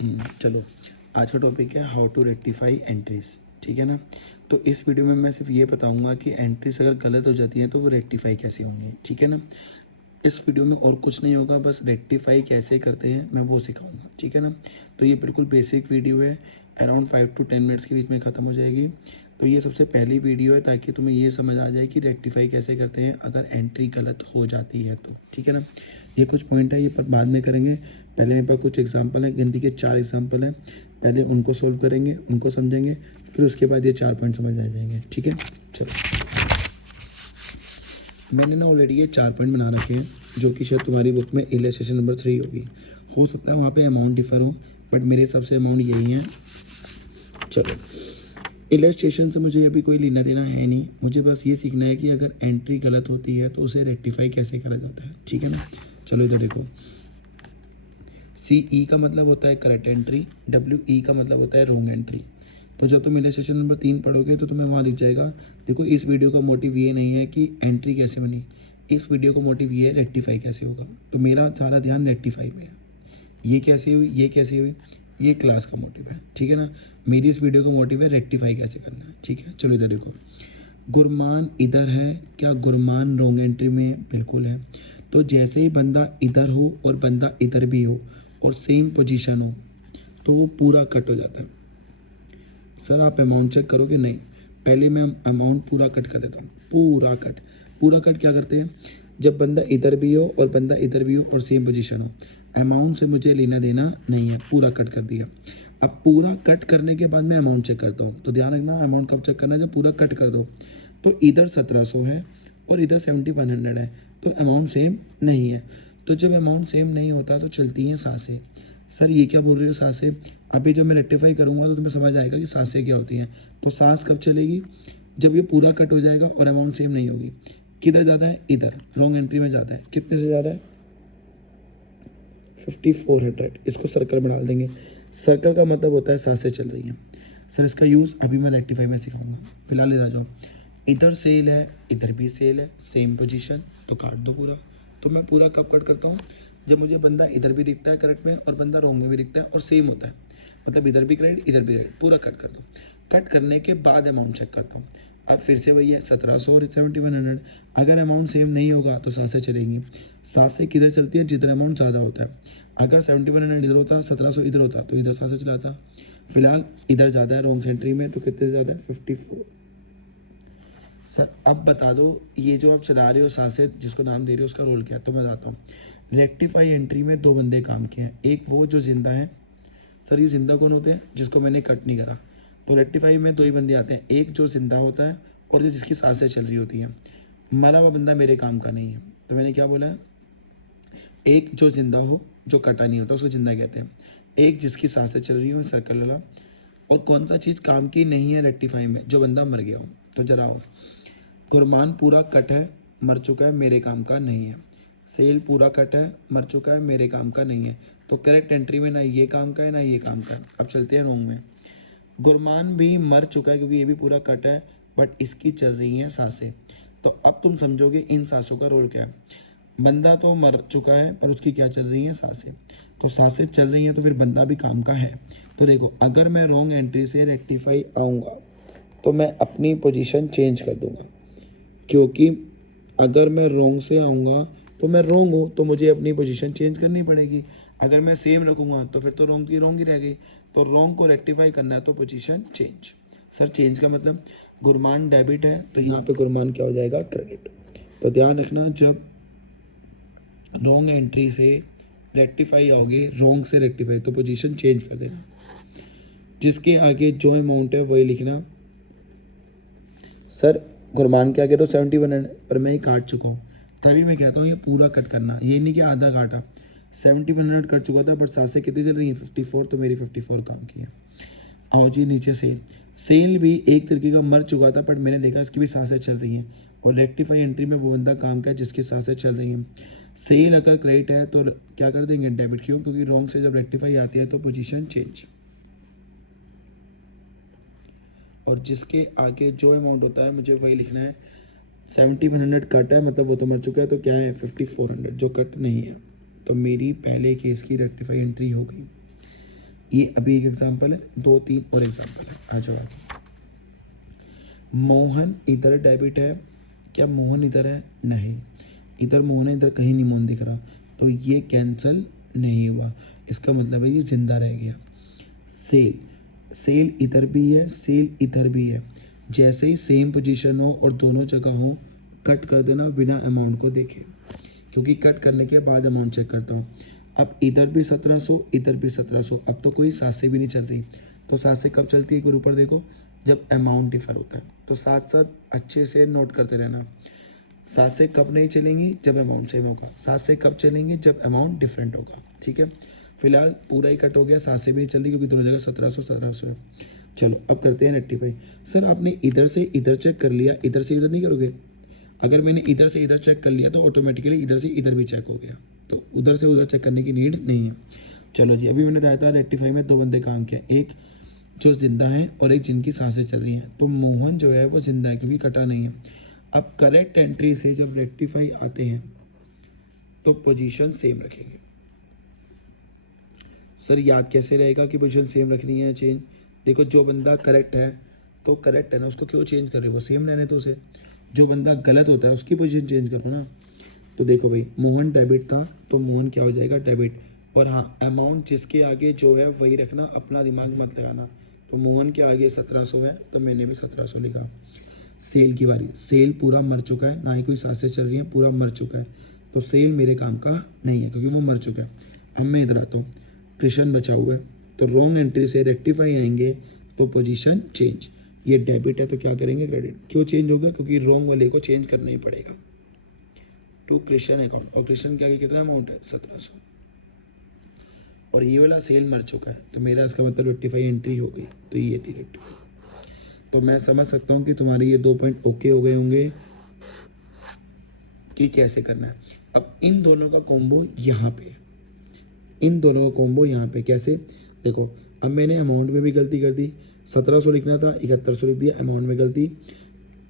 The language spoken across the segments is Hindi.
चलो, आज का टॉपिक है हाउ टू रेक्टिफाई एंट्रीज। ठीक है ना। तो इस वीडियो में मैं सिर्फ ये बताऊंगा कि एंट्रीज अगर गलत हो जाती हैं तो वो रेक्टिफाई कैसे होंगी। ठीक है ना। इस वीडियो में और कुछ नहीं होगा, बस रेक्टिफाई कैसे करते हैं मैं वो सिखाऊंगा। ठीक है ना। तो ये बिल्कुल बेसिक वीडियो है, अराउंड 5 to 10 मिनट्स के बीच में ख़त्म हो जाएगी। तो ये सबसे पहली वीडियो है ताकि तुम्हें ये समझ आ जाए कि रेक्टिफाई कैसे करते हैं अगर एंट्री गलत हो जाती है तो। ठीक है ना। ये कुछ पॉइंट है, ये पर बाद में करेंगे। पहले मेरे पास कुछ एग्जांपल है, गिनती के 4 एग्जांपल हैं। पहले उनको सोल्व करेंगे, उनको समझेंगे, फिर उसके बाद ये 4 पॉइंट समझ आ जाएंगे। ठीक है। चलो, मैंने ना ऑलरेडी ये 4 पॉइंट बना रखे हैं जो कि शायद तुम्हारी बुक में इलस्ट्रेशन नंबर 3 होगी। हो सकता है वहाँ पे अमाउंट डिफर हो, बट मेरे हिसाब से अमाउंट यही है। चलो, इलस्ट्रेशन से मुझे अभी कोई लेना देना है नहीं, मुझे बस ये सीखना है कि अगर एंट्री गलत होती है तो उसे रेक्टिफाई कैसे करा जाता है। ठीक है ना। चलो इधर देखो, CE का मतलब होता है करेक्ट एंट्री, WE का मतलब होता है रॉन्ग एंट्री। तो जब तुम इलस्ट्रेशन नंबर 3 पढ़ोगे तो तुम्हें वहाँ दिख जाएगा। देखो, इस वीडियो का मोटिव ये नहीं है कि एंट्री कैसे बनी, इस वीडियो का मोटिव ये है रेक्टिफाई कैसे होगा। तो मेरा सारा ध्यान रेक्टिफाई में है। ये कैसे हुई, ये कैसे हुई, ये क्लास का मोटिव है। ठीक है ना। मेरी इस वीडियो का मोटिव है रेक्टिफाई कैसे करना है। ठीक है। चलो इधर देखो, गुरमान इधर है, क्या गुरमान रॉन्ग एंट्री में? बिल्कुल है। तो जैसे ही बंदा इधर हो और बंदा इधर भी हो और सेम पोजीशन हो तो वो पूरा कट हो जाता है। सर आप अमाउंट चेक करोगे? नहीं, पहले मैं अमाउंट पूरा कट कर देता हूँ। पूरा कट, पूरा कट क्या करते हैं? जब बंदा इधर भी हो और बंदा इधर भी हो और सेम पोजीशन हो, अमाउंट से मुझे लेना देना नहीं है, पूरा कट कर दिया। अब पूरा कट करने के बाद मैं अमाउंट चेक करता हूँ। तो ध्यान रखना, अमाउंट कब चेक करना है? जब पूरा कट कर दो। तो इधर 1700 है और इधर 7100 है, तो अमाउंट सेम नहीं है। तो जब अमाउंट सेम नहीं होता तो चलती हैं सांसें। सर ये क्या बोल रहे हो सांसें? अभी जब मैं रेक्टिफाई करूँगा तो तुम्हें समझ आएगा कि सांसें क्या होती हैं। तो सांस कब चलेगी? जब ये पूरा कट हो जाएगा और अमाउंट सेम नहीं होगी। किधर ज़्यादा है? इधर रॉन्ग एंट्री में ज़्यादा है। कितने से ज़्यादा है? 5400। इसको सर्कल बना देंगे। सर्कल का मतलब होता है सांसें चल रही हैं। सर इसका यूज़ अभी मैं रेक्टिफाई में सिखाऊंगा, फिलहाल इधर जाओ। इधर सेल है, इधर भी सेल है, सेम पोजीशन, तो काट दो पूरा। तो मैं पूरा कब कट करता हूँ? जब मुझे बंदा इधर भी दिखता है करेक्ट में और बंदा रॉन्ग में भी दिखता है और सेम होता है, मतलब इधर भी क्रेडिट इधर भी क्रेडिट, पूरा कट कर दो। कट करने के बाद अमाउंट चेक करता हूँ। अब फिर से वही है 1700 और 7100। अगर अमाउंट सेम नहीं होगा तो सांसें चलेंगी। सांसें किधर चलती है? जिधर अमाउंट ज़्यादा होता है। अगर 7100 इधर होता, 1700 इधर होता तो इधर सांसें चलाता। फिलहाल इधर ज़्यादा है रॉन्ग एंट्री में, तो कितने ज़्यादा है? 54। सर अब बता दो, ये जो आप चला रहे हो सांसें, जिसको नाम दे रहे हो, उसका रोल क्या है? तो मैं बताता हूँ। रेक्टिफाई एंट्री में 2 बंदे काम किए हैं। एक वो जो जिंदा है। सर ये जिंदा कौन होते हैं? जिसको मैंने कट नहीं करा। तो रेक्टिफाई में 2 ही बंदे आते हैं, एक जो जिंदा होता है और जो जिसकी सांसें चल रही होती हैं। मरा हुआ बंदा मेरे काम का नहीं है। तो मैंने क्या बोला है? एक जो जिंदा हो, जो कटा नहीं होता, उसको जिंदा कहते हैं। एक जिसकी सांसें चल रही हो, सर्कल वाला। और कौन सा चीज़ काम की नहीं है रेक्टिफाई में? जो बंदा मर गया हो। तो जरा आओ, गुरमान पूरा कट है, मर चुका है, मेरे काम का नहीं है। सेल पूरा कट है, मर चुका है, मेरे काम का नहीं है। तो करेक्ट एंट्री में ना ये काम का है ना ये काम का है। अब चलते हैं रॉन्ग में। गुरमान भी मर चुका है क्योंकि ये भी पूरा कट है, बट इसकी चल रही हैं सांसें। तो अब तुम समझोगे इन सांसों का रोल क्या है। बंदा तो मर चुका है पर उसकी क्या चल रही हैं? सांसें। तो सांसें चल रही हैं तो फिर बंदा भी काम का है। तो देखो, अगर मैं रॉन्ग एंट्री से रेक्टिफाई आऊँगा तो मैं अपनी पोजीशन चेंज कर दूंगा, क्योंकि अगर मैं रॉन्ग से आऊँगा तो मैं रॉन्ग हूँ, तो मुझे अपनी पोजीशन चेंज करनी पड़ेगी। अगर मैं सेम रखूँगा तो फिर तो रॉन्ग ही रह गई। तो रॉन्ग को रेक्टिफाई करना है तो पोजीशन चेंज। सर चेंज का मतलब, गुरमान डेबिट है तो यहाँ पे गुरमान क्या हो जाएगा? क्रेडिट। तो ध्यान रखना, जब रॉन्ग एंट्री से रेक्टिफाई आओगे, रॉन्ग से रेक्टिफाई, तो पोजीशन चेंज कर देना। जिसके आगे जो अमाउंट है वही लिखना। सर गुरमान के आगे तो 7100 पर मैं ये काट चुका हूँ, तभी मैं कहता हूँ ये पूरा कट करना। ये नहीं कि आधा काटा। 7100 कट चुका था, बट सांसें कितनी चल रही हैं? 54। तो मेरी 54 काम की है। आओ जी नीचे सेल। सेल भी एक तरीके का मर चुका था, बट मैंने देखा इसकी भी सांसें चल रही हैं। और रेक्टिफाई एंट्री में वो बंदा काम का है जिसकी सांसें चल रही हैं। सेल अगर क्रेडिट है तो क्या कर देंगे? डेबिट। क्यों? क्योंकि रॉन्ग से जब रेक्टिफाई आती है तो पोजीशन चेंज। और जिसके आगे जो अमाउंट होता है मुझे वही लिखना है। 7100 कट है, मतलब वो तो मर चुका है, तो क्या है? 5400 जो कट नहीं है। तो मेरी पहले केस की रेक्टिफाई एंट्री हो गई। ये अभी एक एग्जांपल है, 2 3 और एग्जांपल है। आ जाओ आगे। मोहन इधर डेबिट है, क्या मोहन इधर है? नहीं, इधर मोहन है, इधर कहीं नहीं मोहन दिख रहा, तो ये कैंसिल नहीं हुआ, इसका मतलब है ये जिंदा रह गया। सेल, सेल इधर भी है, सेल इधर भी है, जैसे ही सेम पोजीशन हो और दोनों जगह हो, कट कर देना बिना अमाउंट को देखे, क्योंकि कट करने के बाद अमाउंट चेक करता हूँ। अब इधर भी 1700, इधर भी 1700, अब तो कोई 7 से भी नहीं चल रही, तो 7 से कब चलती है? एक बार ऊपर देखो, जब अमाउंट डिफर होता है, तो साथ साथ अच्छे से नोट करते रहना। 7 से कब नहीं चलेंगी? जब अमाउंट सेम होगा। 7 से कब चलेंगी? जब अमाउंट डिफरेंट होगा। ठीक है, फिलहाल पूरा ही कट हो गया, 7 से भी नहीं चल रही क्योंकि दोनों जगह 1700 है। चलो अब करते हैं रेक्टिफाई। सर आपने इधर से इधर चेक कर लिया, इधर से इधर नहीं करोगे? अगर मैंने इधर से इधर चेक कर लिया तो ऑटोमेटिकली इधर से इधर भी चेक हो गया, तो उधर से उधर चेक करने की नीड नहीं है। चलो जी, अभी मैंने बताया था रेक्टिफाई में 2 बंदे काम किया, एक जो जिंदा है और एक जिनकी सांसें चल रही हैं। तो मोहन जो है वो जिंदा है क्योंकि कटा नहीं है। अब करेक्ट एंट्री से जब रेक्टिफाई आते हैं तो पोजीशन सेम रखेंगे। सर याद कैसे रहेगा कि पोजीशन सेम रखनी है? चेंज देखो, जो बंदा करेक्ट है तो करेक्ट है ना, उसको क्यों चेंज कर रहे हो? वो सेम रहने तो उसे। जो बंदा गलत होता है उसकी पोजीशन चेंज करो ना। तो देखो भाई, मोहन डेबिट था तो मोहन क्या हो जाएगा? डेबिट। और हाँ, अमाउंट जिसके आगे जो है वही रखना, अपना दिमाग मत लगाना। तो मोहन के आगे 1700 है तो मैंने भी 1700 लिखा। सेल की बारी, सेल पूरा मर चुका है, ना ही कोई सांसें चल रही हैं, पूरा मर चुका है, तो सेल मेरे काम का नहीं है क्योंकि वो मर चुका है। अब मैं इधर आता हूँ, कृष्ण बचा हुआ है, तो रॉन्ग एंट्री से रेक्टिफाई आएंगे तो पोजीशन चेंज। ये डेबिट है तो क्या करेंगे? क्रेडिट। क्यों चेंज होगा? क्योंकि रॉन्ग वाले को चेंज करना ही पड़ेगा टू कृष्ण अकाउंट, और कृष्ण के आगे कितना अमाउंट है? 1700, और ये वाला सेल मर चुका है, तो मेरा इसका मतलब रेक्टिफाई एंट्री हो गई, तो ये थी रेक्टिफाई। तो मैं समझ सकता हूँ कि तुम्हारे ये 2 पॉइंट ओके हो गए होंगे कि कैसे करना है। अब इन दोनों का कॉम्बो यहाँ पे, इन दोनों का कॉम्बो यहाँ पे कैसे? देखो, अब मैंने अमाउंट में भी गलती कर दी, 1700 लिखना था 7100 लिख दिया, अमाउंट में गलती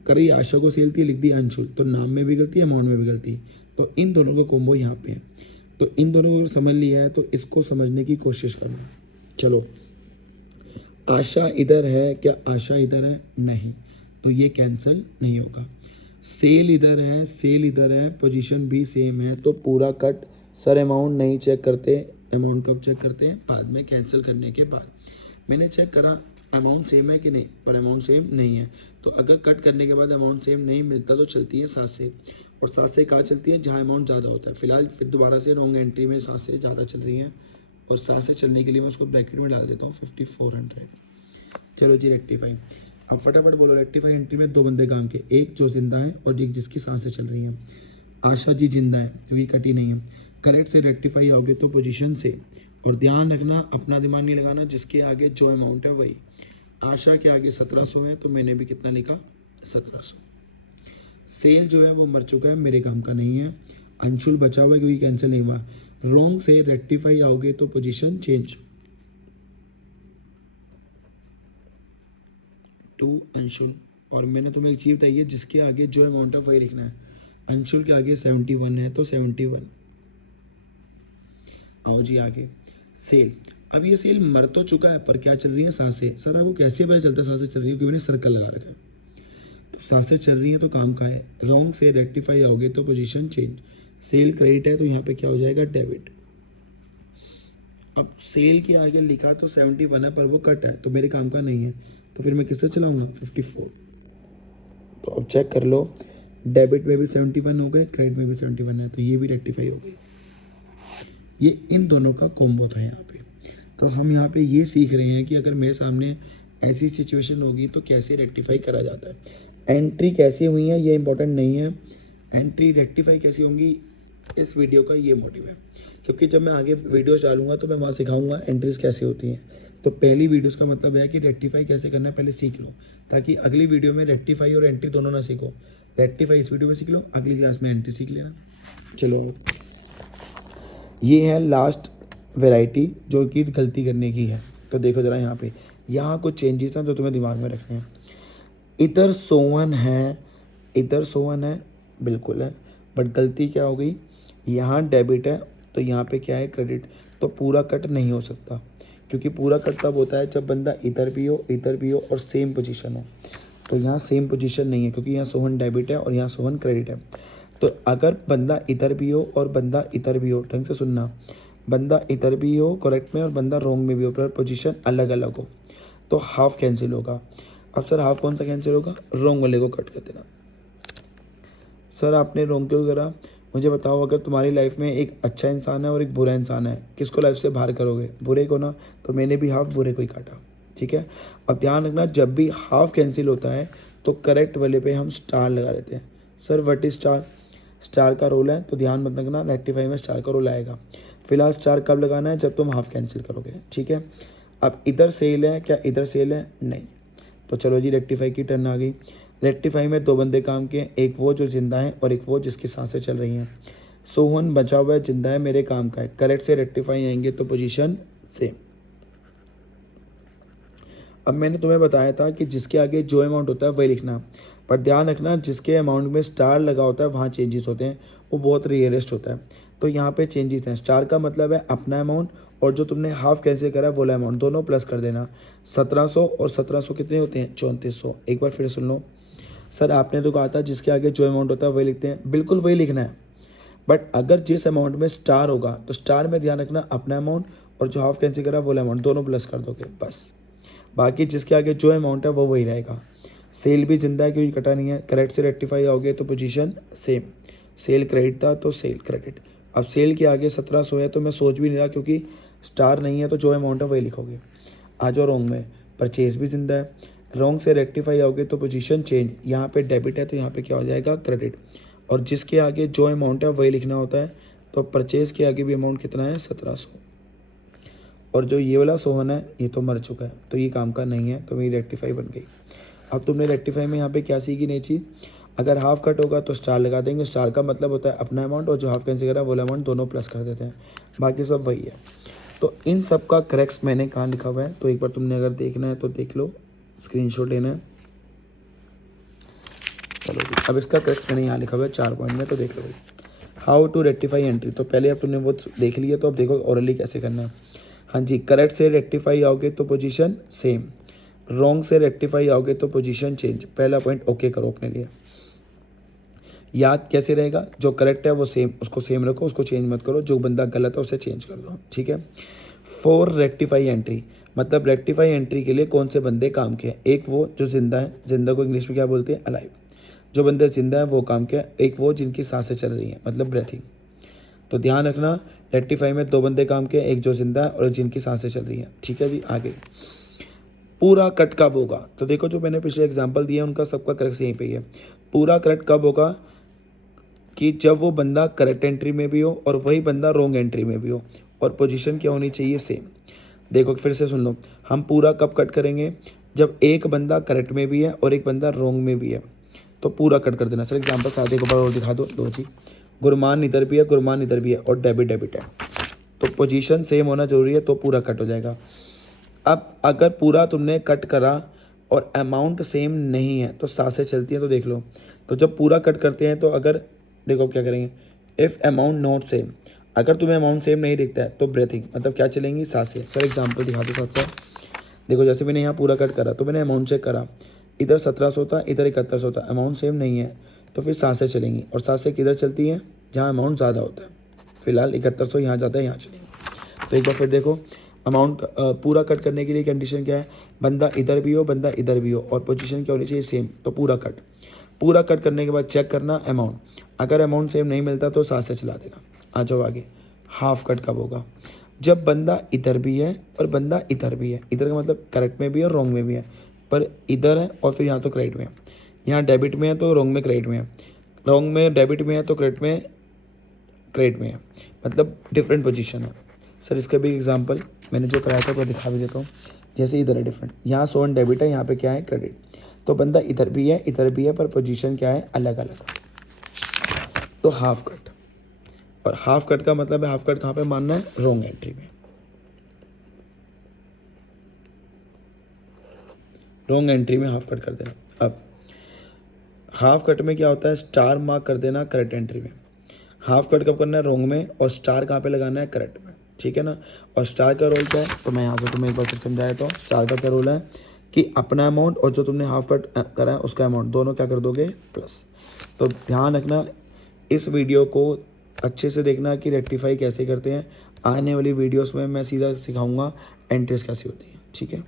करी, आशा को सेल थी लिख दी अंशुल, तो नाम में भी गलती, अमाउंट में भी गलती, तो इन दोनों का कॉम्बो यहाँ पे है। तो इन दोनों को समझ लिया है तो इसको समझने की कोशिश करना। चलो, आशा इधर है, क्या आशा इधर है? नहीं, तो ये कैंसिल नहीं होगा। सेल इधर है, सेल इधर है, पोजीशन भी सेम है, तो पूरा कट। सर अमाउंट नहीं चेक करते, अमाउंट कब चेक करते हैं? बाद में, कैंसिल करने के बाद। मैंने चेक करा अमाउंट सेम है कि नहीं, पर अमाउंट सेम नहीं है, तो अगर कट करने के बाद अमाउंट सेम नहीं मिलता तो चलती है 7 से, और 7 से कहाँ चलती है? जहाँ अमाउंट ज़्यादा होता है। फिलहाल फिर दोबारा से रॉन्ग एंट्री में 7 से ज़्यादा चल रही है, और 7 से चलने के लिए मैं उसको ब्रैकेट में डाल देता हूँ 5400। चलो जी, रेक्टिफाई। अब फटाफट बोलो, रेक्टिफाई एंट्री में 2 बंदे काम के, एक जो जिंदा है और एक जिसकी सांसें चल रही हैं। आशा जी जिंदा है क्योंकि कटी नहीं है। करेक्ट से रेक्टिफाई आओगे तो पोजीशन से, और ध्यान रखना अपना दिमाग नहीं लगाना, जिसके आगे जो अमाउंट है वही। आशा के आगे 1700 है तो मैंने भी कितना लिखा? 1700। सेल जो है वो मर चुका है, मेरे काम का नहीं है। अंशुल बचा हुआ है क्योंकि कैंसिल नहीं हुआ। रॉन्ग से रेक्टिफाई आओगे तो पोजीशन चेंज टू अंशुल, और मैंने तुम्हें एक चीज़ बताई है, जिसके आगे जो अमाउंट है वही लिखना है। अंशुल के आगे 71 है तो 71। आओ जी आगे, सेल। अब ये सेल मर तो चुका है पर क्या चल रही है? सांसें। सर आपको कैसे पता चलता है सांसें चल रही है? क्योंकि मैंने सर्कल लगा रखा है, तो सांसें चल रही हैं तो काम का है। रॉन्ग से रेक्टिफाई आओगे तो पोजीशन चेंज। सेल क्रेडिट है तो यहाँ पे क्या हो जाएगा? डेबिट। अब सेल के आगे लिखा तो 71 है पर वो कट है तो मेरे काम का नहीं है, तो फिर मैं किससे चलाऊंगा? 54। तो अब चेक कर लो, डेबिट में भी 71 हो गए, क्रेडिट में भी 71 है, तो ये भी रेक्टिफाई हो गई। ये इन दोनों का कॉम्बो था यहाँ पे। तो हम यहाँ पे ये सीख रहे हैं कि अगर मेरे सामने ऐसी सिचुएशन होगी तो कैसे रेक्टिफाई करा जाता है। एंट्री कैसी हुई है ये इंपॉर्टेंट नहीं है, एंट्री रेक्टिफाई कैसी होंगी इस वीडियो का ये मोटिव है, क्योंकि जब मैं आगे वीडियो डालूंगा तो मैं वहाँ सिखाऊंगा एंट्रीज कैसे होती हैं। तो पहली वीडियोस का मतलब है कि रेक्टिफाई कैसे करना है पहले सीख लो, ताकि अगली वीडियो में रेक्टिफाई और एंट्री दोनों ना सीखो। रेक्टिफाई इस वीडियो में सीख लो, अगली क्लास में एंट्री सीख लेना। चलो, ये है लास्ट वैरायटी जो कि गलती करने की है। तो देखो ज़रा यहाँ पे, यहाँ कुछ चेंजेस हैं जो तुम्हें दिमाग में रखने हैं। इधर 101 है, इधर 101 है, बिल्कुल है, बट गलती क्या हो गई? यहाँ डेबिट है तो यहाँ पे क्या है? क्रेडिट। तो पूरा कट नहीं हो सकता क्योंकि पूरा कट तब होता है जब बंदा इधर भी हो और सेम पोजीशन हो। तो यहाँ सेम पोजीशन नहीं है क्योंकि यहाँ सोहन डेबिट है और यहाँ सोहन क्रेडिट है। तो अगर बंदा इधर भी हो और बंदा इधर भी हो, ढंग से सुनना, बंदा इधर भी हो करेक्ट में और बंदा रॉन्ग में भी हो, पर पोजीशन अलग अलग हो, तो हाफ कैंसिल होगा। अब सर हाफ कौन सा कैंसिल होगा? रॉन्ग वाले को कट कर देना। सर आपने रॉन्ग क्यों करा? मुझे बताओ, अगर तुम्हारी लाइफ में एक अच्छा इंसान है और एक बुरा इंसान है, किसको लाइफ से बाहर करोगे? बुरे को ना। तो मैंने भी हाफ बुरे को ही काटा, ठीक है। अब ध्यान रखना, जब भी हाफ कैंसिल होता है तो करेक्ट वाले पे हम स्टार लगा देते हैं। Sir what is star? Star का रोल है, तो ध्यान मत रखना, रेक्टिफाई में स्टार का रोल आएगा। फिलहाल स्टार कब लगाना है? जब तुम हाफ कैंसिल करोगे, ठीक है। अब इधर सेल है क्या? इधर सेल है? नहीं। तो चलो जी, रेक्टिफाई की टर्न आ गई। रेक्टिफाई में दो बंदे काम किए, एक वो जो जिंदा है और एक वो जिसकी सांसें चल रही हैं। सोहन बचा हुआ है, जिंदा है, मेरे काम का है। करेक्ट से रेक्टिफाई आएंगे तो पोजीशन सेम। अब मैंने तुम्हें बताया था कि जिसके आगे जो अमाउंट होता है वही लिखना, पर ध्यान रखना जिसके अमाउंट में स्टार लगा होता है वहाँ चेंजेस होते हैं, वो बहुत रेयरेस्ट होता है। तो यहाँ पे चेंजेस हैं। स्टार का मतलब है अपना अमाउंट और जो तुमने हाफ कैंसिल करा है वो अमाउंट, दोनों प्लस कर देना। 1700 और 1700 कितने होते हैं? 3400। एक बार फिर सुन लो। सर आपने तो कहा था जिसके आगे जो अमाउंट होता है वही लिखते हैं, बिल्कुल वही लिखना है, बट अगर जिस अमाउंट में स्टार होगा तो स्टार में ध्यान रखना अपना अमाउंट और जो हाफ कैंसिल करा वो अमाउंट, दोनों प्लस कर दोगे बस। बाकी जिसके आगे जो अमाउंट है वो वही रहेगा। सेल भी जिंदा है क्योंकि कटा नहीं है। करेक्ट से रेक्टिफाई आओगे तो पोजीशन सेम। सेल क्रेडिट था तो सेल क्रेडिट। अब सेल के आगे 1700 है तो मैं सोच भी नहीं रहा क्योंकि स्टार नहीं है, तो जो अमाउंट है वही लिखोगे। आ जाओ रॉन्ग में, परचेज भी जिंदा है। रॉन्ग से रेक्टिफाई आओगे तो पोजीशन चेंज। यहाँ पे डेबिट है तो यहाँ पे क्या हो जाएगा? क्रेडिट। और जिसके आगे जो अमाउंट है वही लिखना होता है। तो परचेज के आगे भी अमाउंट कितना है? 1700। और जो ये वाला सोहन है ये तो मर चुका है, तो ये काम का नहीं है, तो मेरी रेक्टिफाई बन गई। अब तुमने रेक्टिफाई में यहाँ पे क्या सीखी नई चीज़? अगर हाफ कट होगा तो स्टार लगा देंगे। स्टार का मतलब होता है अपना अमाउंट और जो हाफ कैंसिल करा वो अमाउंट, दोनों प्लस कर देते हैं। बाकी सब वही है। तो इन सब का करेक्ट्स मैंने कहाँ लिखा हुआ है, तो एक बार तुमने अगर देखना है तो देख लो, स्क्रीनशॉट लेना है। चलो जी, अब इसका करेक्ट्स मैंने यहाँ लिखा हुआ है 4 पॉइंट में, तो देख लो भाई। हाउ टू रेक्टिफाई एंट्री, तो पहले अब तुमने वो देख लिया, तो अब देखो ओरली कैसे करना है। हाँ जी, करेक्ट से रेक्टिफाई आओगे तो पोजीशन सेम, रॉन्ग से रेक्टिफाई आओगे तो पोजीशन चेंज। पहला पॉइंट ओके करो अपने लिए। याद कैसे रहेगा? जो करेक्ट है वो सेम, उसको सेम रखो, उसको चेंज मत करो। जो बंदा गलत है उसे चेंज कर दो, ठीक है। फॉर रेक्टिफाई एंट्री, मतलब रेक्टिफाई एंट्री के लिए कौन से बंदे काम किए? एक वो जो जिंदा है, जिंदा को इंग्लिश में क्या बोलते हैं? अलाइव। जो बंदे जिंदा है वो काम किया। एक वो जिनकी सांसें चल रही हैं, मतलब ब्रेथिंग। तो ध्यान रखना, रेक्टिफाई में 2 बंदे काम किए, एक जो जिंदा है और जिनकी सांसें चल रही हैं, ठीक है जी। आगे पूरा कट कब होगा? तो देखो जो मैंने पिछले एग्जांपल दिए उनका सबका करेक्ट यहीं पे ही है। पूरा कट कब होगा? कि जब वो बंदा करेक्ट एंट्री में भी हो और वही बंदा रॉन्ग एंट्री में भी हो, और पोजीशन क्या होनी चाहिए? सेम। देखो फिर से सुन लो, हम पूरा कब कट करेंगे? जब एक बंदा करेक्ट में भी है और एक बंदा रॉन्ग में भी है, तो पूरा कट कर देना। सर एग्जाम्पल साथ एक बार और दिखा दो। लो जी, गुरमान इधर भी है, गुरमान इधर भी है और डेबिट डेबिट है, तो पोजीशन सेम होना जरूरी है, तो पूरा कट हो जाएगा। अब अगर पूरा तुमने कट करा और अमाउंट सेम नहीं है तो सांसें चलती हैं, तो देख लो। तो जब पूरा कट करते हैं तो अगर देखो क्या करेंगे, इफ़ अमाउंट नॉट सेम, अगर तुम्हें अमाउंट सेम नहीं दिखता है तो ब्रेथिंग, मतलब क्या चलेंगी? सांसें। सर एग्जांपल दिखा दो साथ साथ। देखो जैसे मैंने यहाँ पूरा कट करा तो मैंने अमाउंट चेक करा, इधर 1700 था, इधर 7100 था, अमाउंट सेम नहीं है, तो फिर सांसें चलेंगी। और सांसें किधर चलती हैं? जहाँ अमाउंट ज़्यादा होता है। फिलहाल 7100 यहाँ जाता है, यहाँ चलेंगे। तो एक बार फिर देखो, अमाउंट पूरा कट करने के लिए कंडीशन क्या है? बंदा इधर भी हो, बंदा इधर भी हो, और पोजीशन क्या होनी चाहिए? सेम। तो पूरा कट। पूरा कट करने के बाद चेक करना अमाउंट, अगर अमाउंट सेम नहीं मिलता तो सांसें चला देना। आ जाओ आगे। हाफ कट कब होगा? जब बंदा इधर भी है और बंदा इधर भी है। इधर का मतलब करेक्ट में भी है और रॉन्ग में भी है, पर इधर है और फिर यहाँ तो क्रेडिट में है। यहाँ डेबिट में है तो रॉन्ग में क्रेडिट में है, रॉन्ग में डेबिट में है तो क्रेडिट में है, मतलब डिफरेंट पोजीशन है। सर इसका भी एग्जांपल मैंने जो कराया था वो दिखा भी देता हूँ। जैसे इधर है डिफरेंट, यहाँ सोन डेबिट है, यहाँ पे क्या है? क्रेडिट। तो बंदा इधर भी है पर पोजीशन क्या है? अलग अलग। तो हाफ कट, और हाफ कट का मतलब है हाफ कट कहाँ पे मानना है? रॉन्ग एंट्री में। रॉन्ग एंट्री में हाफ कट कर देना। अब हाफ कट में क्या होता है? स्टार मार्क कर देना करेक्ट एंट्री में। हाफ कट कब करना है? रॉन्ग में। और स्टार कहाँ पे लगाना है? करेक्ट में। ठीक है ना। और स्टार का रोल क्या है, तो मैं यहाँ से तुम्हें एक बार फिर समझा देता हूँ। स्टार का क्या रोल है कि अपना अमाउंट और जो तुमने हाफ कट करा है उसका अमाउंट दोनों क्या कर दोगे, प्लस। तो ध्यान रखना, इस वीडियो को अच्छे से देखना कि रेक्टिफाई कैसे करते हैं। आने वाली वीडियोस में मैं सीधा सिखाऊंगा एंट्रीज कैसी होती है, ठीक है।